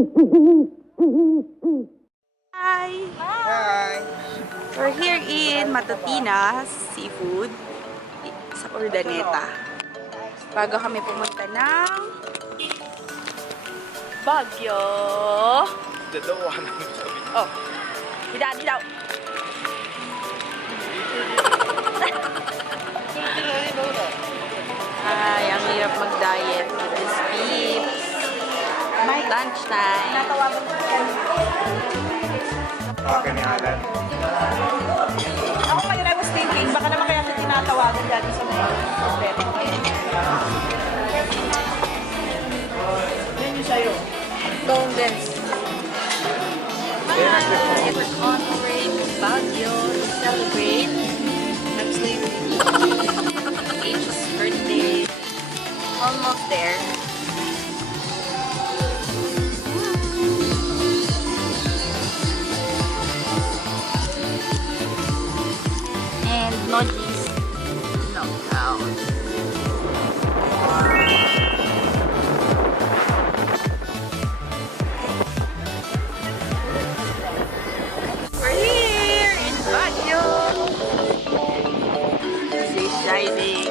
Hi! Hi! We're here in Matutina Seafood sa Urdaneta. Bago kami pumunta ng Baguio. Dalawa naman sabi. Oh, hidaw. Ay, ang hirap mag-diet. This beef. Lunch time. Okay ni Alan. Ako ngayon I was thinking, baka naman kaya ito tinatawagan dati sa mga pwede. Yan yung sa'yo. Long dance. We're on the way to Baguio to celebrate Hazel's birthday. Almost there. And Nodis knockout. We're here in Baguio. This is driving.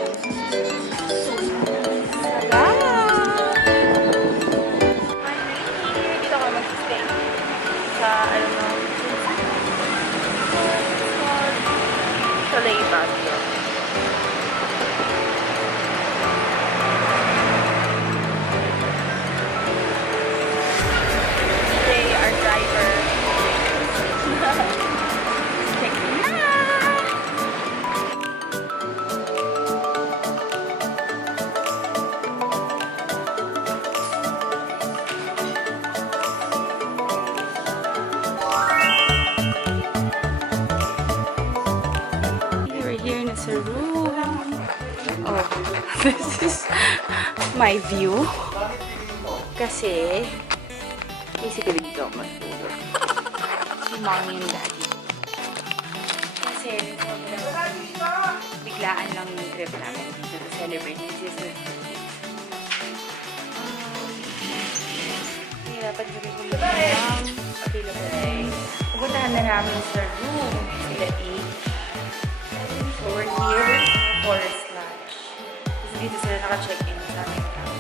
Dito ka mag-stay. Sa, Chalet, Baguio. Today, our driver. Take na! We're here in a room. Oh, this is my view. Kasi, basically dito ako matulog. Si mommy and daddy. Kasi, biglaan lang yung trip namin dito to celebrate my sister's birthday. Dapat sabi ko lang available ay pupuntahan na namin sa room. Sila 8. So, we're here sa Forrest Lodge. Kasi dito sila naka-check-in sa aming account.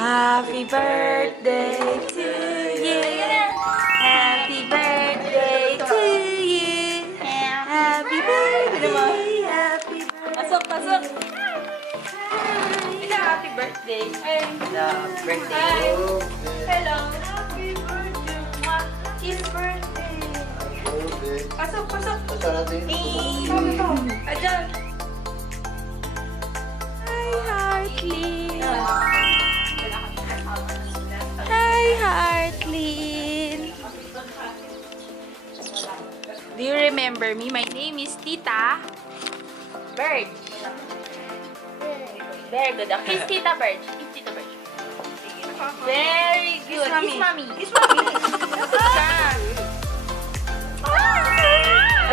Happy birthday to you. Happy birthday to you. Happy birthday. Happy birthday. Pasok, pasok! Happy birthday. Hey. The birthday. Hi. Hello! Happy birthday! Happy birthday! Pasok, pasok! Ayan! Hi, Hartley. Hi, Hartley. Do you remember me? My name is Tita Bird. Very good. Kiss Tita Bird. Kiss Tita Bird. Very good. Kiss Mommy. Kiss mommy! I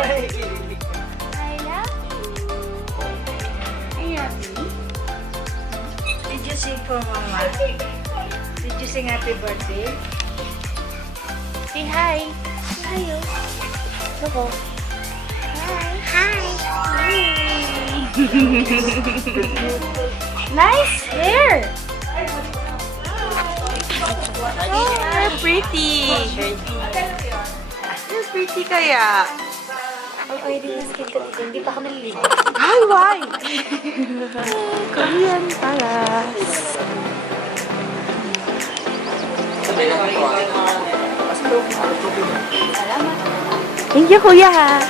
love you. Did you sing for Mama? Did you sing happy birthday? Say hi. Hi. Hello. Hi. Nice hair. Oh, you're pretty. You're pretty kaya. Okay, din na skin ko dito. Hindi pa ako naliligo. Hi, why? Korean pala. Thank you, kuya, ha.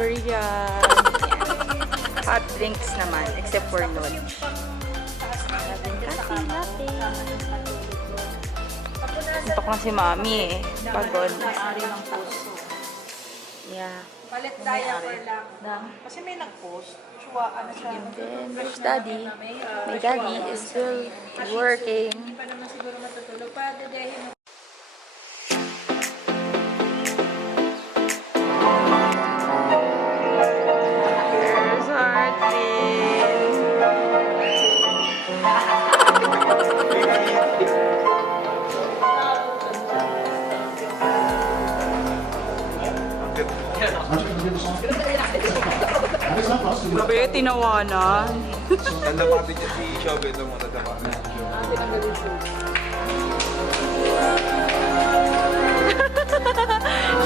Korean. Yan. Hot drinks naman, except for lunch. Having coffee latte. Antok na si Mami eh. Pagod. Ari ng puso. Yeah. Palit diaper lang. Kasi may nag-post. Chua, ano siya? And then, there's Daddy. My Daddy is still working. Hindi pa naman siguro matutulog. Padadehin mo. There's our twin. Grabe, tinawanan. Nalamatin niya si Shobe ito mo nadamatin.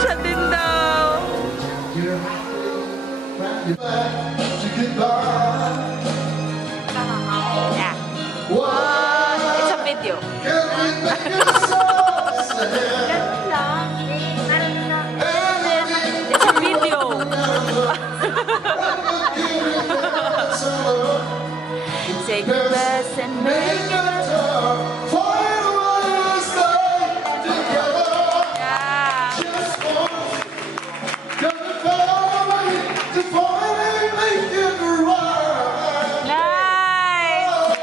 Siya din daw. Yeah. It's a video. It's a video. Say your best and make it. Yeah. Nice.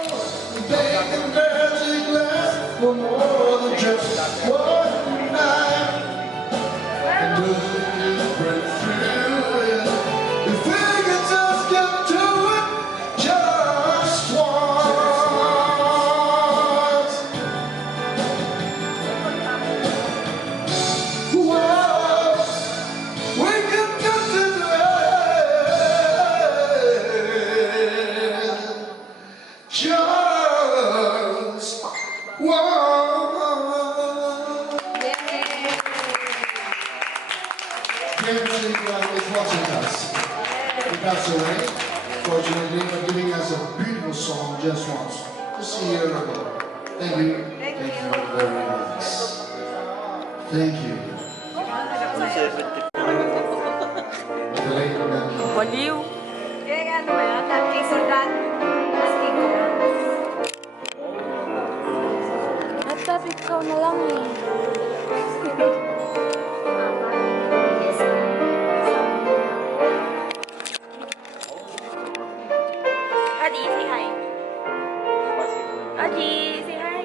Is watching us. He passed away, fortunately, but giving us a beautiful song just once. Just a year ago. Thank you. Thank you very much. Thank you. The late man. Baliw. Kaya ano ba yan? Dating sulat. At ikaw na lang eh. Adi, say hi. Adi, say hi.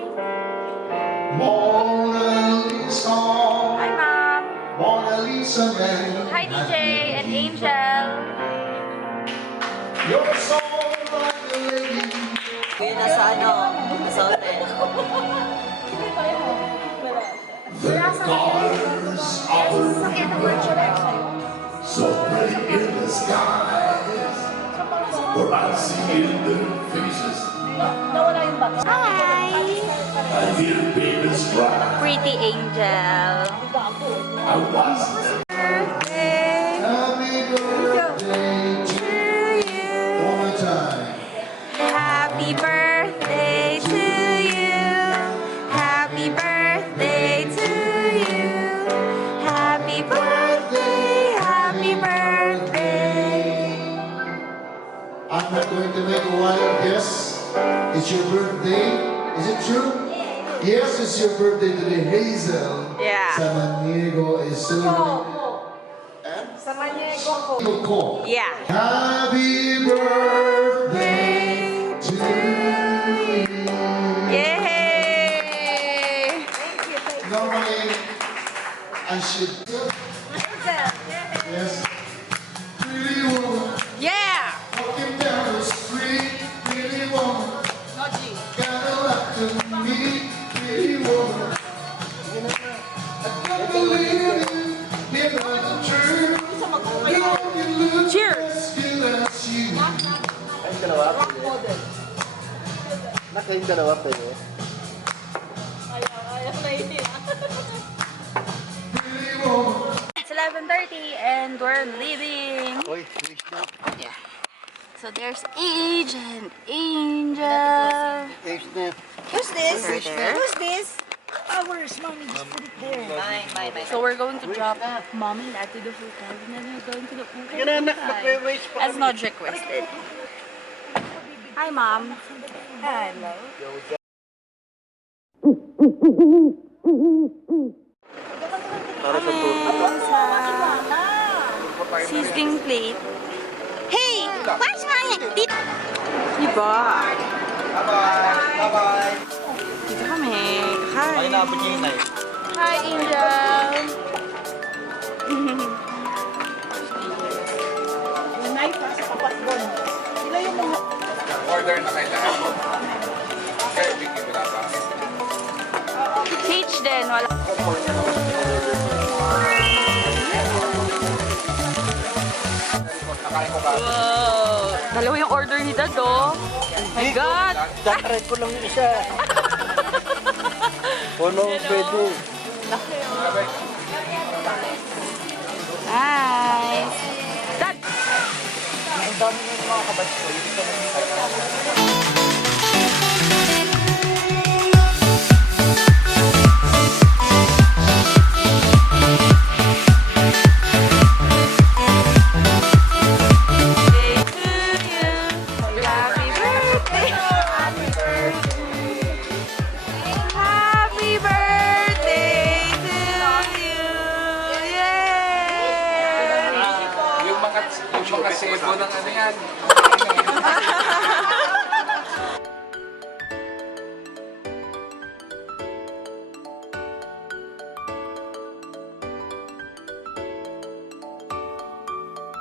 Mona Lisa. Hi, Mom. Mona Lisa, man. Hi, DJ and Angel. You're so like a lady. Nasa ano? Nasa hotel. The colors of the rainbow, so pretty in the skies. What I see in their faces, Hi. I hear babies cry. Pretty Angel. I watch them. Birthday Happy birthday to to you. one more time. Happy birthday to you. Happy birthday to you. Happy birthday, happy birthday. I'm not going to make a wild guess. It's your birthday. Is it true? Yes, it's your birthday today, Hazel. Yeah. Samaniego is celebrating. Sa Maniego ko. Ko. Yeah. Happy birthday to you. Yay! Normally, I should. Yes. Pretty woman, Yeah! walking down the street. Pretty woman, got a lot to meet. Pretty woman, I don't believe it. It's not the truth. Don't you look Cheers! as good as you. Nakayong dalawa pwede. Pretty woman. It's 11:30 and we're leaving. Uy, wish na. Yeah. So there's Agent Angel. Wish na. Who's this? Right there. Who's this? ours, mommy. Just put it there. So we're going to drop mom and dad to the hotel, and then we're going to the Yan na, anak, magre-race pa as Nodge requested. Hi, mom. Hello. Para sa tour. Sizzling plate. Hey! What's wrong? Diba? Bye-bye. Bye-bye. Dito kami. Hi. Ay, naabot niya yung knife. Hi, Angel. Yung knife ha, sa kapat doon. Sila yung mga... Order na kayo lahat. Kaya bigyan ko lang ba? Peach din. Wala. Nakain ko ba? Wow. Dalawa yung order ni Dad, oh. My God. Datry ko lang isa. Ano, pwede? Nice. Dad. Ang dami ng mga kabats ko. Hindi ka nang Happy birthday to you. Yay! yung mga sebo ng ano yan.